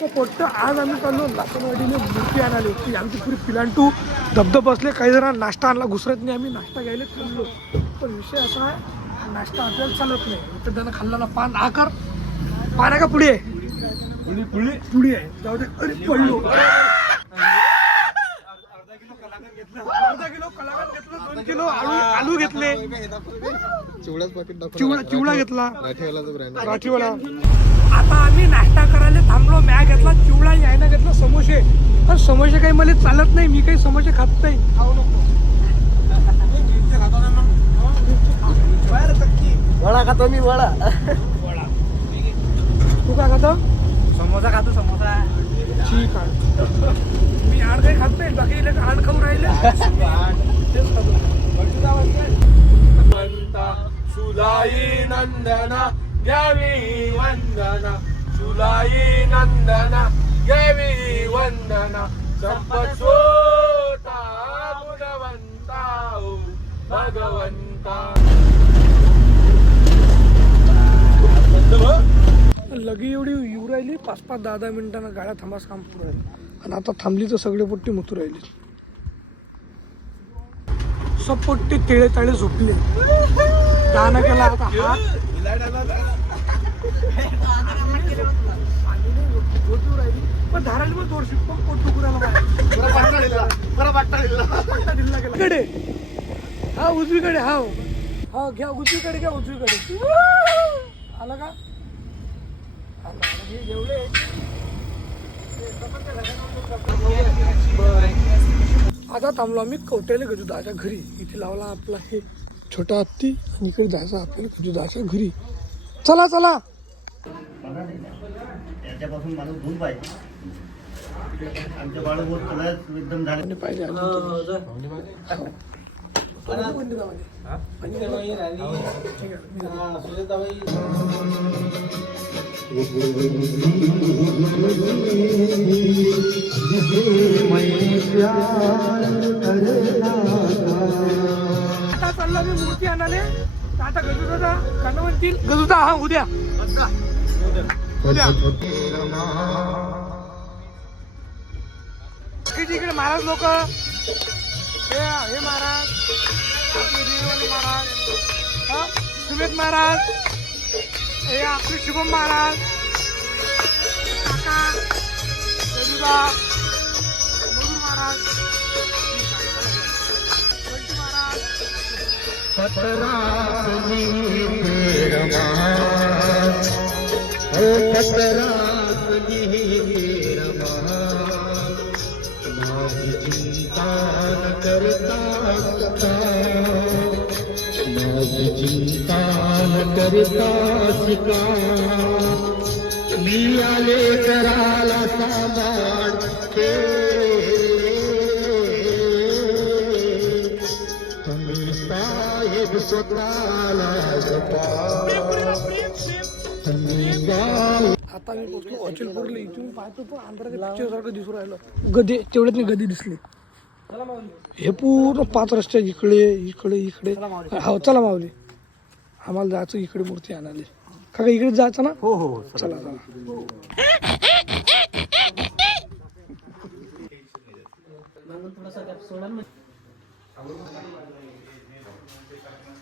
तर पोट्ट. आज आम्ही चाललो लासनवाडीने मूर्ती आणाली होती आमची पुरी पिलांटू. धबधब बसले काही जण नाश्ता आणला घुसरत नाही. आम्ही नाश्ता घ्यायला थांबलो पण विषय असा आहे नाश्ता आपल्याला चालत नाही. तर त्यानं खाल्ला ना पान आकार पान आहे का पुढे? पुळी पुढे. आहे. जाऊ दे. अरे पडलो. अर्धा किलो कलाकंद घेतलं दोन किलो आलू आलू घेतले. चिवड्याच पाकिट दाखव चिवडा चिवडा घेतला. राठीवाला. आता आम्ही नाश्ता करायला थांबलो म्या घेतला चिवडा यायनं घेतला समोसे. पण समोसे काही मला चालत नाही मी काही समोसे खात नाही. खाऊ नको. वडा खातो मी वडा. तू काय खातो? समोसा खातो समोसा. ठीक आहे. मी आड काही खात नाही बाकी आड खाऊ राहिले. तेच खातो. सुलाई नंदना. घ्यावी वंदना तुलाई नंदना घ्यावी वंदना संपत सोता गुणवंता हो, भगवंता. लगी एवढी येऊ राहिली पाच पाच दहा दहा मिनिटांना गाड्या थांबास काम पुरं राहिलं. आणि आता थांबली तर सगळे पट्टी मुतू राहिली. सब पट्टी तेळे ताळे झोपले. दाना केला आता हात पण धाराली पण थोडशी पण पोट दिला कडे हा उजवीकडे हा. हा घ्या उजवीकडे घ्या उजवीकडे. आलं का? हे जेवले आता थांबलो आम्ही कवट्याला गजू दाच्या घरी. इथे लावला आपला हे छोटा हत्ती आणि इकडे जायचं आपल्याला गजू दाच्या घरी. चला चला. त्याच्यापासून माणूस दूर पाहिजे. आमच्या बाळगोत सगळ्यात एकदम झाले. आणि पाहिजे. आता चाललो मी मूर्ती आणाले आता गजूदादा काना म्हणतील. गजूदा हा उद्या. उद्या. इकडे महाराज लोक. हे हे महाराज. महाराज. हा सुमित महाराज. हे आपले शुभम महाराज. काका गजूदा महाराज. रात रात कराग चिंता करा ले कराला साहेब स्वतःला जपा आता मी पोचलो अचलपूरला इथून पाहतो पण आंध्राच्या पिक्चर सारखं दिसू राहिलं. गदी तेवढ्यात नाही गदी दिसली. हे पूर्ण पाच रस्ते इकडे इकडे इकडे. हो चला माऊली. आम्हाला जायचं इकडे मूर्ती आणायला. काका इकडे जायचं ना? हो हो चला चला.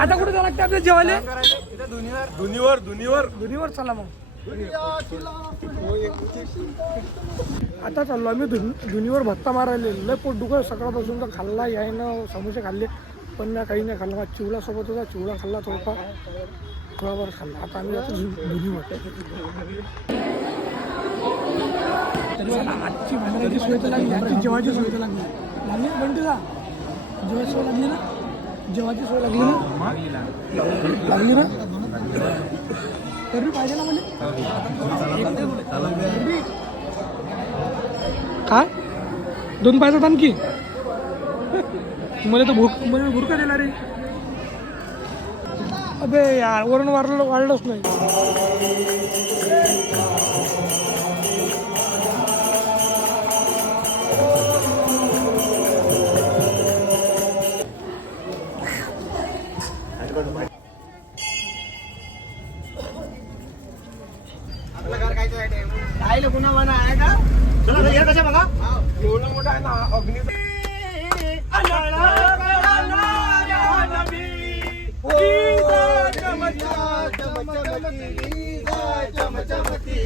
आता कुठे जावं लागते आपल्या जेवायला? दुनीवर दुनीवर. दोन्हीवर चला मग. आता चाललो आम्ही धुन- धुनीवर भत्ता मारायला. लय पोट दुखत सकाळपासून तर खाल्ला यायनं समोसे खाल्ले पण मी काही नाही खाल्ला. चिवडा सोबत होता चिवडा खाल्ला थोडा. थोडाफार खाल्ला. आता आम्ही आता धुनीवर आजची भांडण्याची सोय तर लागली. आजची जेवायची सोय तर लागली. लागली ना? का जेवायची सोय लागली ना? जेवायची सोय लागली ना? लागली ना? तरी पाहिजे ना मला काय? दोन पाहिजेत आणखी. मला तर भूक मला भुरका दिला रे अबे यार वरण वाढलं वाढलंच नाही. एवढं मोठं आहे ना अग्नी चमचमती